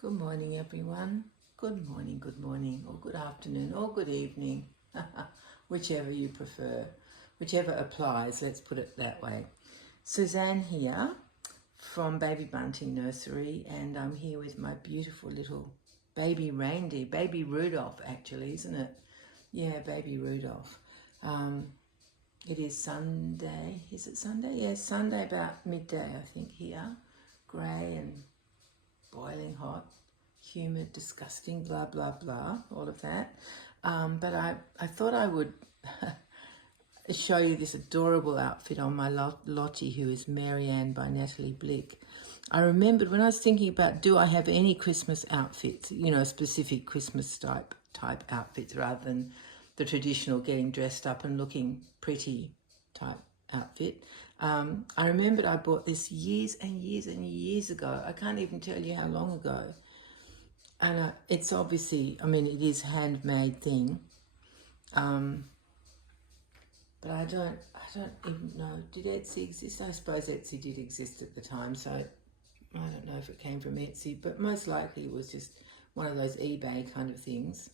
Good morning, everyone. Good morning, or good afternoon, or good evening, whichever you prefer, whichever applies, let's put it that way. Suzanne here from Baby Bunting Nursery, and I'm here with my beautiful little baby reindeer, baby Rudolph actually, isn't it? Yeah, baby Rudolph. It is Sunday, is it Sunday? Yeah, Sunday about midday I think here, grey and boiling hot, humid, disgusting, blah, blah, blah, all of that. But I thought I would show you this adorable outfit on my Lottie, who is Marianne by Natalie Blick. I remembered when I was thinking about, do I have any Christmas outfits, you know, specific Christmas type outfits rather than the traditional getting dressed up and looking pretty type outfit. I remembered I bought this years and years and years ago. I can't even tell you how long ago. And it's obviously, I mean, it is handmade thing. But I don't even know, did Etsy exist? I suppose Etsy did exist at the time, so I don't know if it came from Etsy, but most likely it was just one of those eBay kind of things.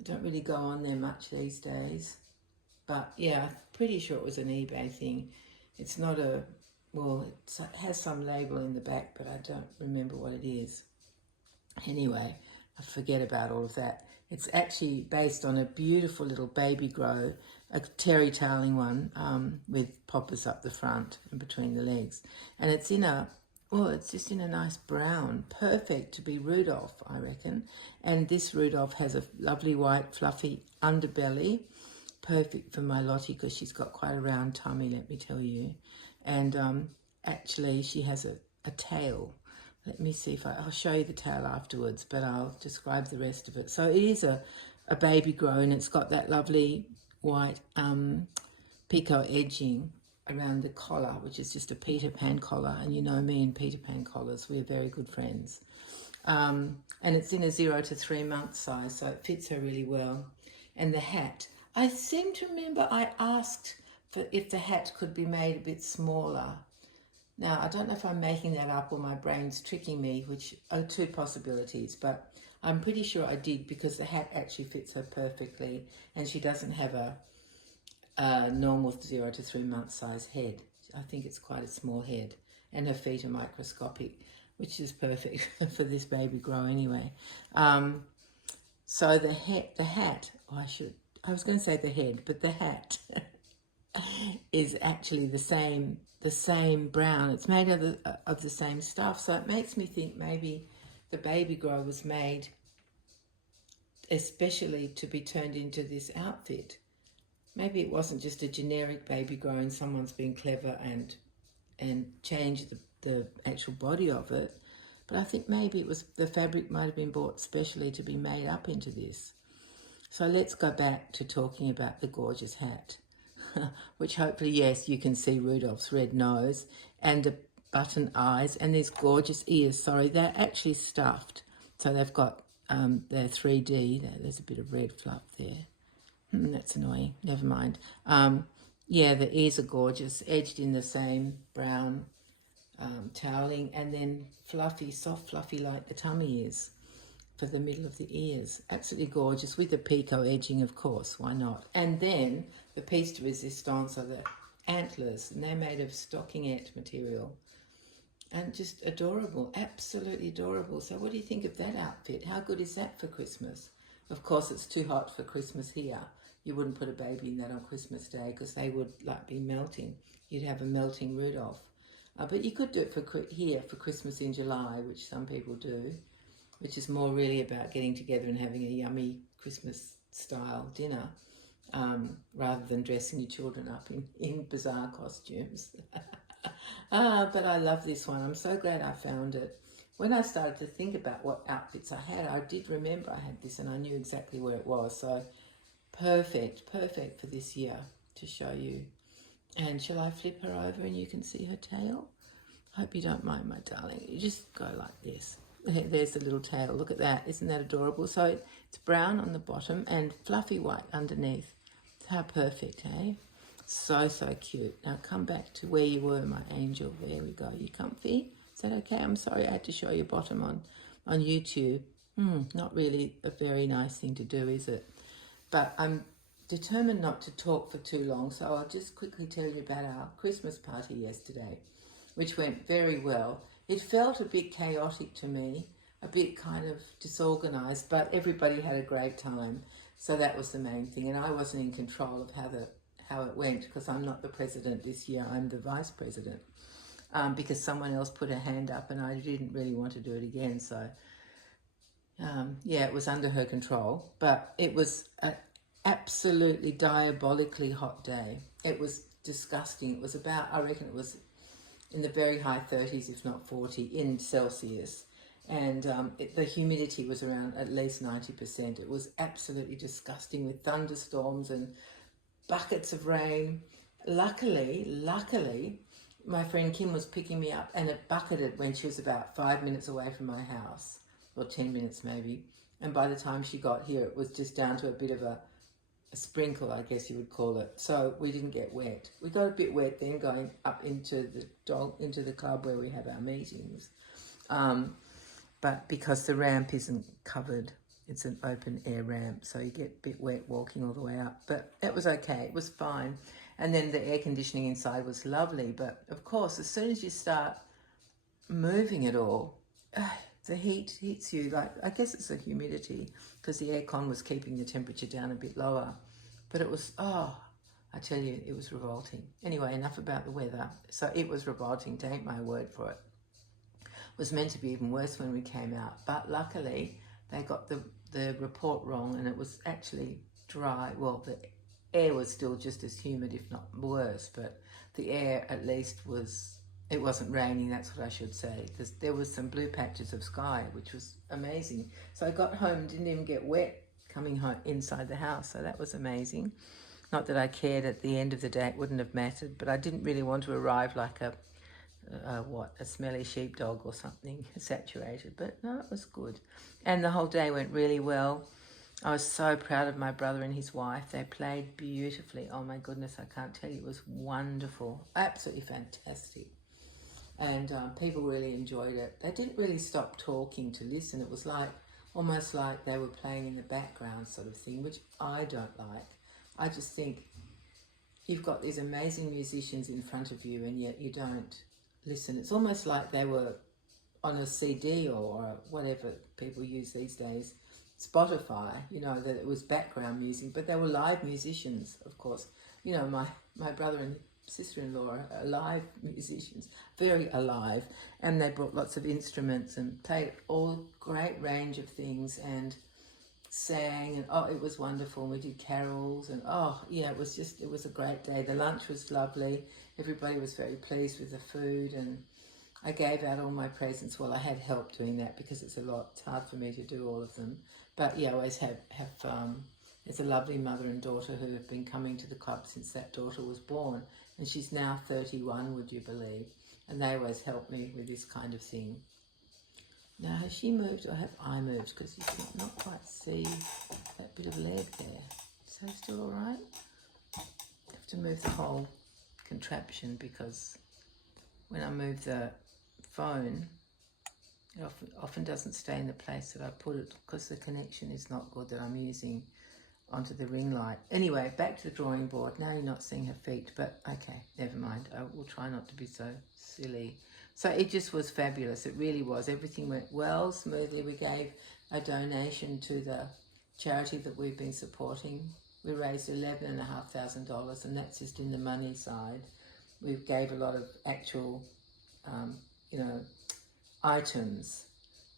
I don't really go on there much these days. But yeah, I'm pretty sure it was an eBay thing. It's not well, it has some label in the back, but I don't remember what it is. Anyway, I forget about all of that. It's actually based on a beautiful little baby grow, a terry toweling one with poppers up the front and between the legs. And it's in it's just in a nice brown, perfect to be Rudolph, I reckon. And this Rudolph has a lovely white fluffy underbelly, perfect for my Lottie because she's got quite a round tummy, let me tell you. And actually she has a tail. Let me see if I'll show you the tail afterwards, but I'll describe the rest of it. So it is a baby grow, and it's got that lovely white picot edging around the collar, which is just a Peter Pan collar. And you know me and Peter Pan collars, we're very good friends. And it's in a 0 to 3 month size, so it fits her really well. And the hat, I seem to remember I asked for if the hat could be made a bit smaller. Now, I don't know if I'm making that up or my brain's tricking me, which are two possibilities, but I'm pretty sure I did because the hat actually fits her perfectly and she doesn't have a normal 0 to 3 month size head. I think it's quite a small head and her feet are microscopic, which is perfect for this baby grow anyway. So the hat, I was going to say the head, but the hat is actually the same brown. It's made of the same stuff, so it makes me think maybe the baby grow was made especially to be turned into this outfit. Maybe it wasn't just a generic baby grow and someone's been clever and changed the actual body of it, but I think maybe it was the fabric might have been bought specially to be made up into this. So let's go back to talking about the gorgeous hat. Which hopefully, yes, you can see Rudolph's red nose and the button eyes and these gorgeous ears. Sorry, they're actually stuffed. So they've got, they're 3D. There's a bit of red fluff there. That's annoying. Never mind. Yeah, the ears are gorgeous, edged in the same brown toweling, and then fluffy, soft fluffy like the tummy is for the middle of the ears. Absolutely gorgeous with the picot edging, of course, why not? And then the piece de resistance are the antlers, and they're made of stockingette material. And just adorable, absolutely adorable. So what do you think of that outfit? How good is that for Christmas? Of course, it's too hot for Christmas here. You wouldn't put a baby in that on Christmas Day because they would like be melting. You'd have a melting Rudolph. But you could do it here for Christmas in July, which some people do, which is more really about getting together and having a yummy Christmas-style dinner rather than dressing your children up in bizarre costumes. But I love this one. I'm so glad I found it. When I started to think about what outfits I had, I did remember I had this and I knew exactly where it was. So perfect for this year to show you. And shall I flip her over and you can see her tail? I hope you don't mind, my darling. You just go like this. There's the little tail. Look at that. Isn't that adorable? So it's brown on the bottom and fluffy white underneath. How perfect, eh? So cute. Now come back to where you were, my angel. There we go. You comfy? Is that okay? I'm sorry I had to show your bottom on on YouTube. Not really a very nice thing to do, is it? But I'm determined not to talk for too long, so I'll just quickly tell you about our Christmas party yesterday, which went very well. It felt a bit chaotic to me, a bit kind of disorganized, but everybody had a great time. So that was the main thing, and I wasn't in control of how it went, because I'm not the president this year, I'm the vice president, because someone else put a hand up and I didn't really want to do it again. So yeah, it was under her control, but it was an absolutely diabolically hot day. It was disgusting. It was about, I reckon it was in the very high 30s, if not 40 in Celsius. And the humidity was around at least 90%. It was absolutely disgusting, with thunderstorms and buckets of rain. Luckily, my friend Kim was picking me up, and it bucketed when she was about 5 minutes away from my house, or 10 minutes maybe. And by the time she got here, it was just down to a bit of a sprinkle, I guess you would call it. So we didn't get wet. We got a bit wet then going up into the club where we have our meetings. But because the ramp isn't covered, it's an open air ramp, so you get a bit wet walking all the way up. But it was okay, it was fine. And then the air conditioning inside was lovely. But of course, as soon as you start moving it all, the heat hits you. Like, I guess it's the humidity, because the aircon was keeping the temperature down a bit lower. But it was, I tell you, it was revolting. Anyway, enough about the weather. So it was revolting, take my word for it. Was meant to be even worse when we came out, but luckily they got the report wrong, and it was actually dry. Well, the air was still just as humid, if not worse, but the air at least was, it wasn't raining, that's what I should say. There was some blue patches of sky, which was amazing. So I got home and didn't even get wet coming home inside the house, so that was amazing. Not that I cared at the end of the day, it wouldn't have mattered, but I didn't really want to arrive like a smelly sheepdog or something, saturated. But no, it was good. And the whole day went really well. I was so proud of my brother and his wife. They played beautifully. Oh my goodness, I can't tell you. It was wonderful, absolutely fantastic. And people really enjoyed it. They didn't really stop talking to listen. It was like, almost like they were playing in the background sort of thing, which I don't like. I just think you've got these amazing musicians in front of you, and yet you don't listen. It's almost like they were on a CD or whatever people use these days, Spotify, you know, that it was background music, but they were live musicians, of course. You know, my brother and sister-in-law are live musicians, very alive, and they brought lots of instruments and played all great range of things and sang, and it was wonderful. And we did carols, and yeah, it was a great day. The lunch was lovely. Everybody was very pleased with the food, and I gave out all my presents. Well, I had help doing that because it's hard for me to do all of them. But yeah, I always have there's a lovely mother and daughter who have been coming to the club since that daughter was born, and she's now 31, would you believe? And they always help me with this kind of thing. Now, has she moved or have I moved? Because you can not quite see that bit of leg there. Is that still all right? I have to move the whole contraption, because when I move the phone, it often doesn't stay in the place that I put it, because the connection is not good that I'm using onto the ring light. Anyway, back to the drawing board. Now you're not seeing her feet, but okay, never mind. I will try not to be so silly. So it just was fabulous. It really was. Everything went well, smoothly. We gave a donation to the charity that we've been supporting. We raised $11,500, and that's just in the money side. We gave a lot of actual, items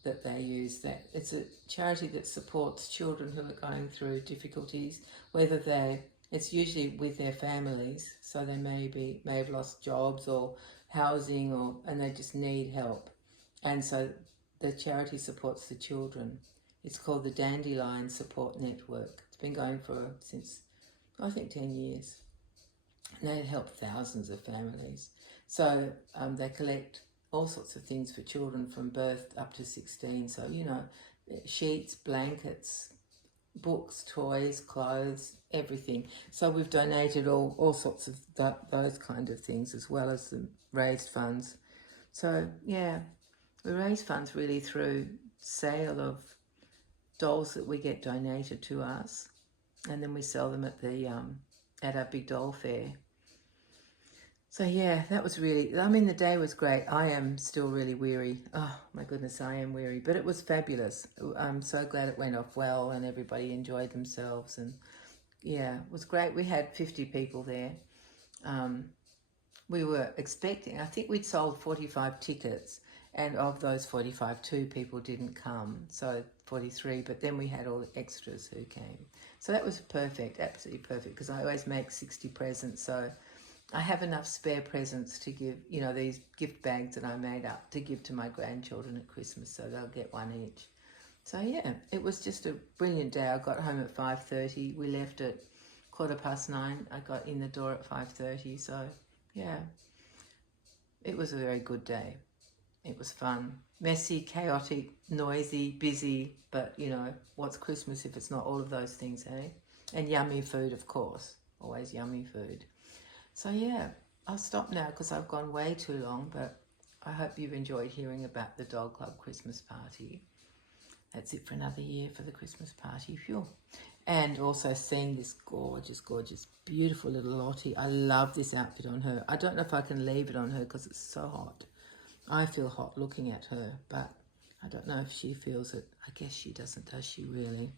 that they use. That it's a charity that supports children who are going through difficulties, whether it's usually with their families, so they may have lost jobs or housing, and they just need help. And so the charity supports the children. It's called the Dandelion Support Network. It's been going since, I think, 10 years. And they help thousands of families. So they collect all sorts of things for children from birth up to 16. So, sheets, blankets, books, toys, clothes, everything. So we've donated all sorts of those kind of things, as well as the raised funds. So, yeah, we raise funds really through sale of dolls that we get donated to us, and then we sell them at the at our big doll fair. So yeah, that was really, I mean, the day was great. I am still really weary. Oh my goodness, I am weary, but it was fabulous. I'm so glad it went off well and everybody enjoyed themselves, and yeah, it was great. We had 50 people there. We were expecting, I think we'd sold 45 tickets, and of those 45, 2 people didn't come, so 43, but then we had all the extras who came. So that was perfect, absolutely perfect, because I always make 60 presents, so I have enough spare presents to give, you know, these gift bags that I made up to give to my grandchildren at Christmas, so they'll get one each. So yeah, it was just a brilliant day. I got home at 5:30. We left at 9:15. I got in the door at 5:30. So yeah, it was a very good day. It was fun. Messy, chaotic, noisy, busy, but you know, what's Christmas if it's not all of those things, eh? And yummy food, of course. Always yummy food. So yeah, I'll stop now because I've gone way too long, but I hope you've enjoyed hearing about the Dog Club Christmas party. That's it for another year for the Christmas party fuel. And also seeing this gorgeous, gorgeous, beautiful little Lottie. I love this outfit on her. I don't know if I can leave it on her because it's so hot. I feel hot looking at her, but I don't know if she feels it. I guess she doesn't, does she really?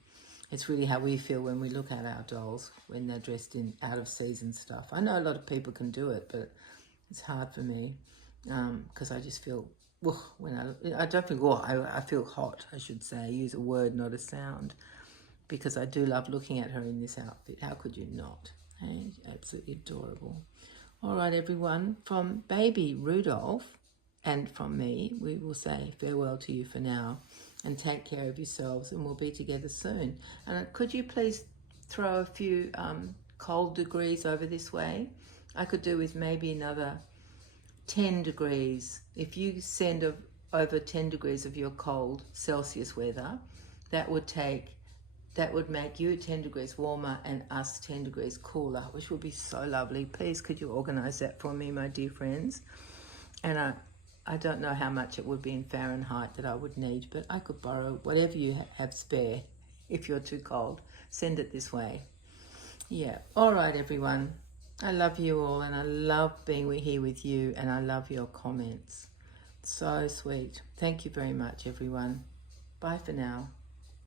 It's really how we feel when we look at our dolls, when they're dressed in out-of-season stuff. I know a lot of people can do it, but it's hard for me because I just feel, when I don't feel, I feel hot, I should say. I use a word, not a sound, because I do love looking at her in this outfit. How could you not? Hey, absolutely adorable. All right, everyone, from baby Rudolph and from me, we will say farewell to you for now. And take care of yourselves, and we'll be together soon. And could you please throw a few cold degrees over this way? I could do with maybe another 10 degrees. If you send over 10 degrees of your cold Celsius weather, that would make you 10 degrees warmer and us 10 degrees cooler, which would be so lovely. Please, could you organise that for me, my dear friends? And I don't know how much it would be in Fahrenheit that I would need, but I could borrow whatever you have spare. If you're too cold, send it this way. Yeah. All right, everyone. I love you all, and I love being here with you, and I love your comments. So sweet. Thank you very much, everyone. Bye for now.